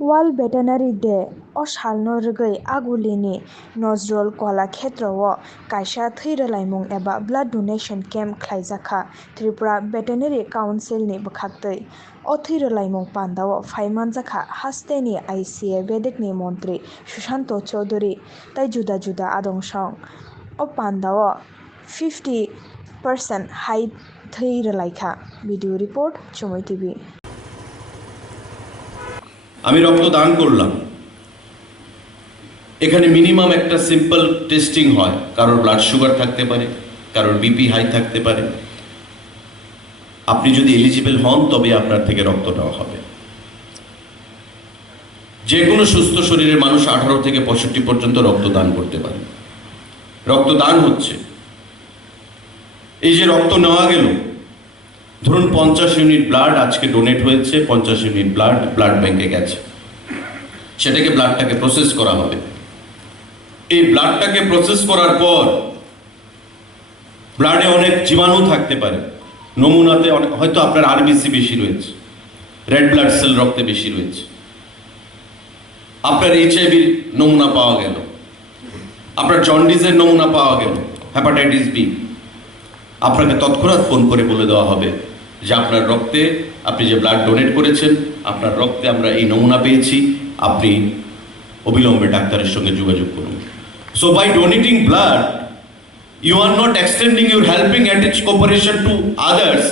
World Veternary Day o salno rwgui agulini Nozrol Kalakshetrao kaisa thwirwlaimung eba blood donation camp Palaijakha Tripura Veterinary Council ni bwkhaktwi o thwirwlaimung pandao phaimanjakha hasteni ICA Vedekni Montri Sushanta Choudhury tei juda juda adongshong o pandao 50% hai thwirwlaikha video report Chumui TV আমি রক্ত দান করলাম। এখানে minimum একটা simple testing হয়, কারোর blood sugar থাকতে পারে, কারোর বিপি হাই থাকতে পারে। আপনি যদি এলিজিবল হন তবে আপনার থেকে রক্ত নেওয়া হবে। যে কোনো সুস্থ শরীরের মানুষ 18 থেকে 65 পর্যন্ত রক্ত দান করতে পারে। রক্ত দান হচ্ছে, এই যে রক্ত নেওয়া গেল, ধরুন 50 ইউনিট ব্লাড আজকে ডোনেট হয়েছে, 50 ইউনিট ব্লাড ব্যাংকে গেছে, সেটাকে ব্লাডটাকে প্রসেস করা হবে। এই ব্লাডটাকে প্রসেস করার পর ব্লাডে অনেক জীবাণু থাকতে পারে, নমুনাতে হয়তো আপনার আরবিসি বেশি রয়েছে, রেড ব্লাড সেল রক্তে বেশি রয়েছে, আপনার HIV-র নমুনা পাওয়া গেল, আপনার জন্ডিসের নমুনা পাওয়া গেল, হেপাটাইটিস বি। আপনাকে তৎক্ষণাৎ ফোন করে বলে দেওয়া হবে যে আপনার রক্তে, আপনি যে ব্লাড ডোনেট করেছেন, আপনার রক্তে আমরা এই নমুনা পেয়েছি, আপনি অবিলম্বে ডাক্তারের সঙ্গে যোগাযোগ করুন। So by donating blood you are not extending your helping and its cooperation to others,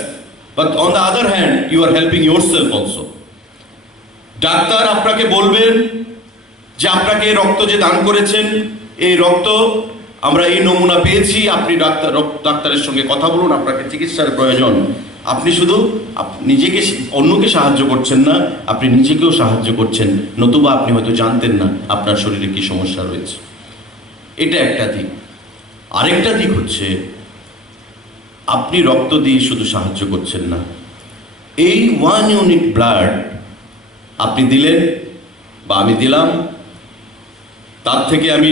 but on the other hand you are helping yourself also. Doctor আপনাকে বলবেন যে আপনাকে রক্ত যে দান করেছেন, এই রক্ত আমরা এই নমুনা পেয়েছি, আপনি ডাক্তারের সঙ্গে কথা বলুন, আপনাকে চিকিৎসার প্রয়োজন। আপনি শুধু নিজেকে, অন্যকে সাহায্য করছেন না, আপনি নিজেকেও সাহায্য করছেন, নতুবা আপনি হয়তো জানতেন না আপনার শরীরে কি সমস্যা রয়েছে। এটা একটা দিক। আরেকটা দিক হচ্ছে, আপনি রক্ত দিয়ে শুধু সাহায্য করছেন না, এই 1 ইউনিট ব্লাড আপনি দিলেন বা আমি দিলাম, তার থেকে আমি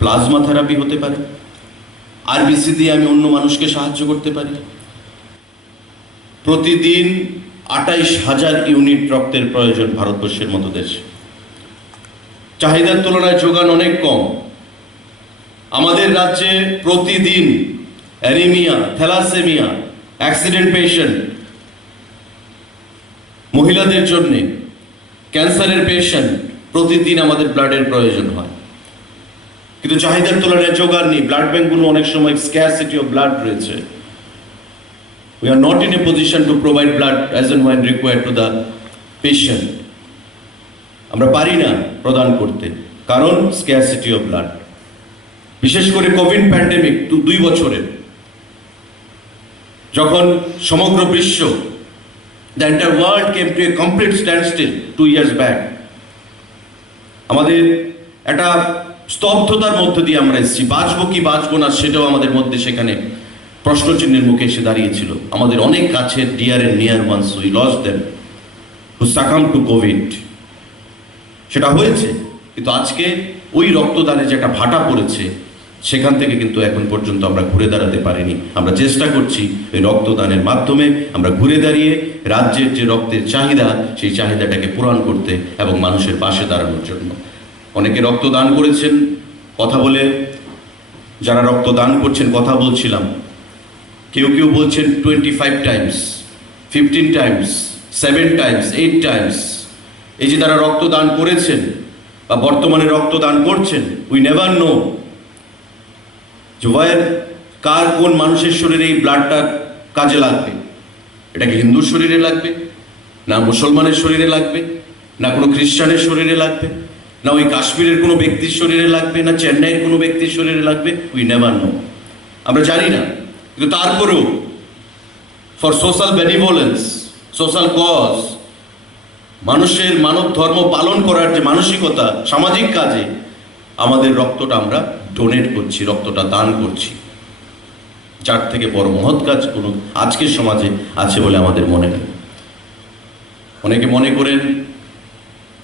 প্লাজমা থেরাপি হতে পারে, আরবিসি দিয়ে আমি অন্য মানুষকে সাহায্য করতে পারি। প্রতিদিন 28,000 ইউনিট রক্তের প্রয়োজন ভারতবর্ষের মতো দেশে। চাহিদার তুলনায় যোগান অনেক কম। আমাদের রাজ্যে প্রতিদিন অ্যানিমিয়া, থ্যালাসেমিয়া, অ্যাক্সিডেন্ট পেশেন্ট, মহিলাদের জন্য ক্যান্সারের পেশেন্ট, প্রতিদিন আমাদের ব্লাডের প্রয়োজন হয়, কিন্তু চাহিদার তুলনায় যোগান নেই। ব্লাড ব্যাংকগুলো অনেক সময় স্ক্যারসিটি অফ ব্লাড রয়েছে। We are not in a position to provide blood as and when required to the patient. আমরা পারি না প্রদান করতে, কারণ স্ক্যারসিটি অফ ব্লাড। বিশেষ করে কোভিড প্যান্ডেমিক 2 বছরের, যখন সমগ্র বিশ্ব, the entire world came to a complete standstill 2 years back, আমাদের একটা স্তব্ধতার মধ্য দিয়ে আমরা এসেছি। বাঁচবো কি বাঁচবো না সেটাও আমাদের মধ্যে সেখানে প্রশ্নচিহ্নের মুখে এসে দাঁড়িয়েছিল। আমাদের অনেক কাছের dear and near ones, we lost them who succumb to covid. সেটা হয়েছে, কিন্তু আজকে ওই রক্তদানে যে একটা ভাটা পড়েছে, সেখান থেকে কিন্তু এখন পর্যন্ত আমরা ঘুরে দাঁড়াতে পারিনি। আমরা চেষ্টা করছি ওই রক্তদানের মাধ্যমে আমরা ঘুরে দাঁড়িয়ে রাজ্যের যে রক্তের চাহিদা, সেই চাহিদাটাকে পূরণ করতে এবং মানুষের পাশে দাঁড়ানোর জন্য। অনেকে রক্তদান করেছেন, কথা বলে যারা রক্তদান করছেন কথা বলছিলাম, কেউ কেউ বলছেন 25 টাইমস, 15 টাইমস, 7 টাইমস, 8 টাইমস। এই যে তারা রক্তদান করেছেন বা বর্তমানে রক্তদান করছেন, উই নেভার নো যে কার কোন মানুষের শরীরে এই ব্লাডটা কাজে লাগবে। এটা কি হিন্দুর শরীরে লাগবে, না মুসলমানের শরীরে লাগবে, না কোনো খ্রিস্টানের শরীরে লাগবে, না ওই কাশ্মীরের কোনো ব্যক্তির শরীরে লাগবে, না চেন্নাইয়ের কোনো ব্যক্তির শরীরে লাগবে, উই নেভার নো। আমরা জানি না, কিন্তু তারপরেও ফর সোশ্যাল বেনিভোলেন্স, সোশ্যাল কজ, মানুষের মানব ধর্ম পালন করার যে মানসিকতা, সামাজিক কাজে আমাদের রক্তটা আমরা ডোনেট করছি, রক্তটা দান করছি। যার থেকে বড় মহৎ কাজ কোনো আজকের সমাজে আছে বলে আমাদের মনে নেই। অনেকে মনে করেন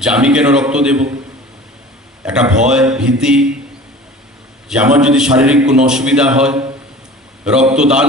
যে আমি কেন রক্ত দেব, একটা ভয়, ভীতি যে আমার যদি শারীরিক কোনো অসুবিধা হয়, রক্তদান